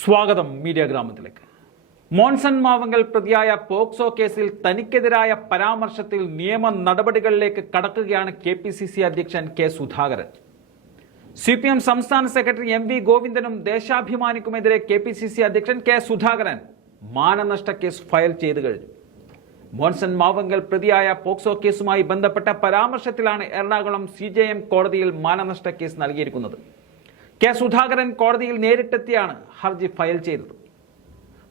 സ്വാഗതം മീഡിയ ഗ്രാമത്തിലേക്ക്. മോൺസൺ മാവങ്കൽ പ്രതിയായ പോക്സോ കേസിൽ തനിക്കെതിരായ പരാമർശത്തിൽ നിയമ നടപടികളിലേക്ക് കടക്കുകയാണ് കെ പി സി സി അധ്യക്ഷൻ K Sudhakaran. C P M സംസ്ഥാന സെക്രട്ടറി എം വി ഗോവിന്ദനും ദേശാഭിമാനിക്കുമെതിരെ കെ പി സി സി അധ്യക്ഷൻ കെ സുധാകരൻ മാനനഷ്ട കേസ് ഫയൽ ചെയ്തു കഴിഞ്ഞു. മോൻസൺ മാവങ്കൽ പ്രതിയായ പോക്സോ കേസുമായി ബന്ധപ്പെട്ട പരാമർശത്തിലാണ് എറണാകുളം സി കോടതിയിൽ മാനനഷ്ട കേസ് നൽകിയിരിക്കുന്നത്. കെ സുധാകരൻ കോടതിയിൽ നേരിട്ടെത്തിയാണ് ഹർജി ഫയൽ ചെയ്തത്.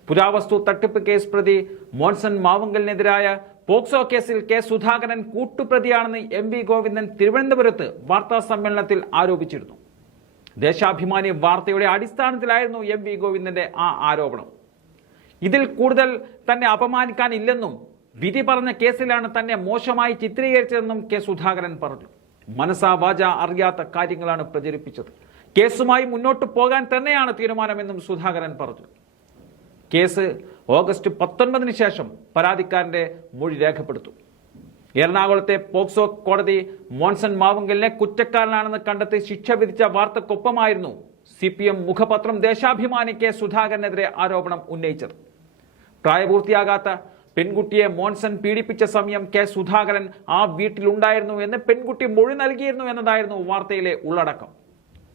പുരാവസ്തു തട്ടിപ്പ് കേസ് പ്രതി മോൻസൺ മാവുങ്കലിനെതിരായ പോക്സോ കേസിൽ കെ സുധാകരൻ കൂട്ടുപ്രതിയാണെന്ന് എം വി ഗോവിന്ദൻ തിരുവനന്തപുരത്ത് വാർത്താ സമ്മേളനത്തിൽ ആരോപിച്ചിരുന്നു. ദേശാഭിമാനി വാർത്തയുടെ അടിസ്ഥാനത്തിലായിരുന്നു എം വി ഗോവിന്ദന്റെ ആ ആരോപണം. ഇതിൽ കൂടുതൽ തന്നെ അപമാനിക്കാനില്ലെന്നും വിധി പറഞ്ഞ കേസിലാണ് തന്നെ മോശമായി ചിത്രീകരിച്ചതെന്നും കെ സുധാകരൻ പറഞ്ഞു. മനസാ വാച അറിയാത്ത കാര്യങ്ങളാണ് പ്രചരിപ്പിച്ചത്. കേസുമായി മുന്നോട്ട് പോകാൻ തന്നെയാണ് തീരുമാനമെന്നും സുധാകരൻ പറഞ്ഞു. കേസ് ഓഗസ്റ്റ് പത്തൊൻപതിന് ശേഷം പരാതിക്കാരന്റെ മൊഴി രേഖപ്പെടുത്തും. എറണാകുളത്തെ പോക്സോ കോടതി മോൺസൺ മാവുങ്കലിനെ കുറ്റക്കാരനാണെന്ന് കണ്ടെത്തി ശിക്ഷ വിധിച്ച വാർത്തക്കൊപ്പമായിരുന്നു സി പി എം മുഖപത്രം ദേശാഭിമാനി കെ സുധാകരനെതിരെ ആരോപണം ഉന്നയിച്ചത്. പ്രായപൂർത്തിയാകാത്ത പെൺകുട്ടിയെ മോൺസൺ പീഡിപ്പിച്ച സമയം കെ സുധാകരൻ ആ വീട്ടിലുണ്ടായിരുന്നു എന്ന് പെൺകുട്ടി മൊഴി നൽകിയിരുന്നു എന്നതായിരുന്നു വാർത്തയിലെ ഉള്ളടക്കം.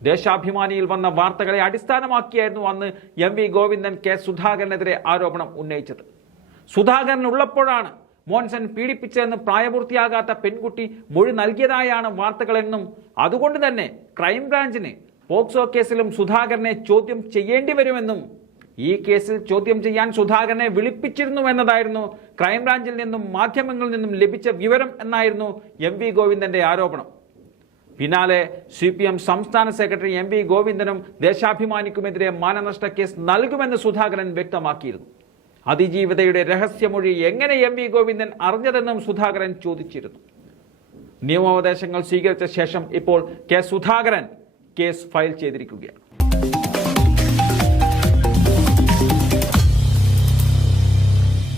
ദേശാഭിമാനിയിൽ വന്ന വാർത്തകളെ അടിസ്ഥാനമാക്കിയായിരുന്നു അന്ന് എം വി ഗോവിന്ദൻ കെ സുധാകരനെതിരെ ആരോപണം ഉന്നയിച്ചത്. സുധാകരൻ ഉള്ളപ്പോഴാണ് മോൻസൺ പീഡിപ്പിച്ചതെന്ന് പ്രായപൂർത്തിയാകാത്ത പെൺകുട്ടി മൊഴി നൽകിയതായാണ് വാർത്തകളെന്നും അതുകൊണ്ട് തന്നെ ക്രൈംബ്രാഞ്ചിന് പോക്സോ കേസിലും സുധാകരനെ ചോദ്യം ചെയ്യേണ്ടി വരുമെന്നും ഈ കേസിൽ ചോദ്യം ചെയ്യാൻ സുധാകരനെ വിളിപ്പിച്ചിരുന്നു എന്നതായിരുന്നു ക്രൈംബ്രാഞ്ചിൽ നിന്നും മാധ്യമങ്ങളിൽ നിന്നും ലഭിച്ച വിവരം എന്നായിരുന്നു എം വി ഗോവിന്ദന്റെ ആരോപണം. പിന്നാലെ സി പി എം സംസ്ഥാന സെക്രട്ടറി എം വി ഗോവിന്ദനും ദേശാഭിമാനിക്കുമെതിരെ മാനനഷ്ട കേസ് നൽകുമെന്ന് സുധാകരൻ വ്യക്തമാക്കിയിരുന്നു. അതിജീവിതയുടെ രഹസ്യമൊഴി എങ്ങനെ എം വി ഗോവിന്ദൻ അറിഞ്ഞതെന്നും സുധാകരൻ ചോദിച്ചിരുന്നു. നിയമോപദേശങ്ങൾ സ്വീകരിച്ച ശേഷം ഇപ്പോൾ കെ സുധാകരൻ കേസ് ഫയൽ ചെയ്തിരിക്കുകയാണ്.